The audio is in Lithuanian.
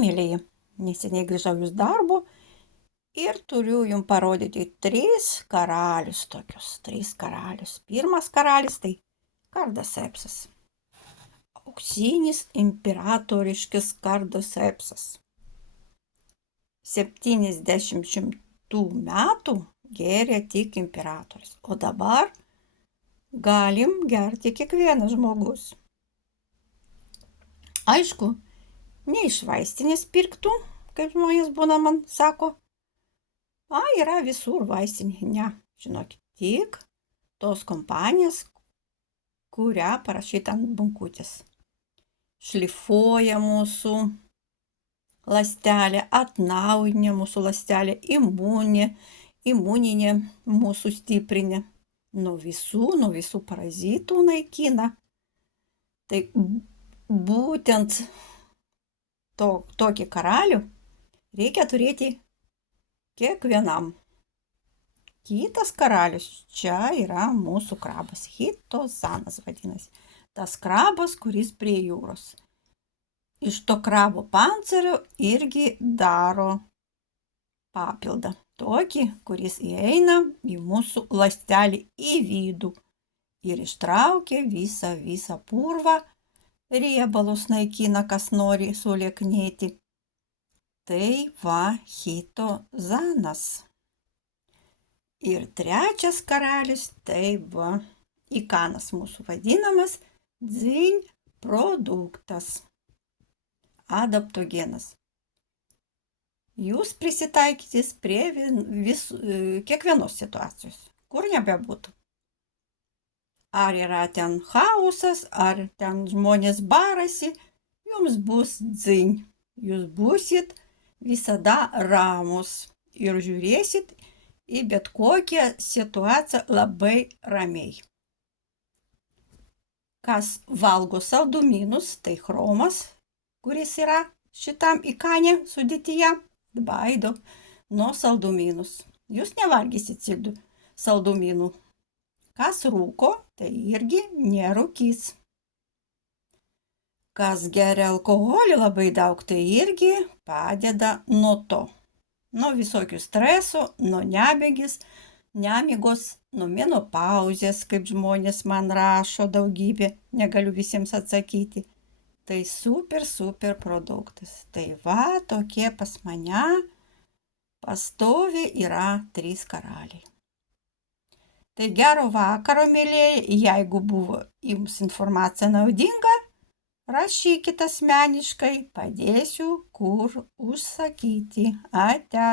mėlyji, neseniai grįžau iš darbo ir turiu jums parodyti 3 karalius tokius, 3 karalius. Pirmas karalis tai Kardasepsas, auksinis imperatoriškis Kardasepsas. 70 metų gėrė tik imperatorius, o dabar galim gerti kiekvienas žmogus. Aišku, ne iš vaistinės pirktų, kaip žmonės būna man sako, yra visur vaistinė, ne, žinokit, tik tos kompanijos, kurią parašyta ant bunkutės. Šlifuoja mūsų ląstelę, atnaujinė mūsų ląstelę, imuninė mūsų stiprinė, nuo visų parazitų naikina. Tai būtent tokį karalių reikia turėti kiekvienam. Kitas karalius čia yra mūsų krabas, chitozanas vadinasi. Tas krabas, kuris prie jūros. Iš to krabo pancerio irgi daro papildą. Tokį, kuris įeina į mūsų ląstelį į vidų ir ištraukia visą purvą, riebalus naikina, kas nori sulieknėti. Tai va chitozanas. Ir trečias karalis, tai va ikanas mūsų vadinamas dzin produktas, adaptogenas. Jūs prisitaikytis prie kiekvienos situacijos, kur nebebūtų. Ar yra ten chaosas, ar ten žmonės barasi, jums bus dzin. Jūs būsit visada ramus ir žiūrėsit į bet kokią situaciją labai ramiai. Kas valgo saldumynus, tai chromas, kuris yra šitam ikane sudėtyje, baido nuo saldumynus. Jūs nevalgysit saldumynų. Kas rūko, tai irgi nerūkys. Kas geria alkoholį labai daug, tai irgi padeda nuo to. Nuo visokių stresų, nuo nemigos, nuo menopauzės, kaip žmonės man rašo daugybė, negaliu visiems atsakyti. Tai super produktas. Tai va, tokie pas mane pastovi yra 3 karaliai. Tai gero vakaro, mėlėjai, jeigu buvo jums informacija naudinga, rašykite asmeniškai, padėsiu, kur užsakyti. Ate.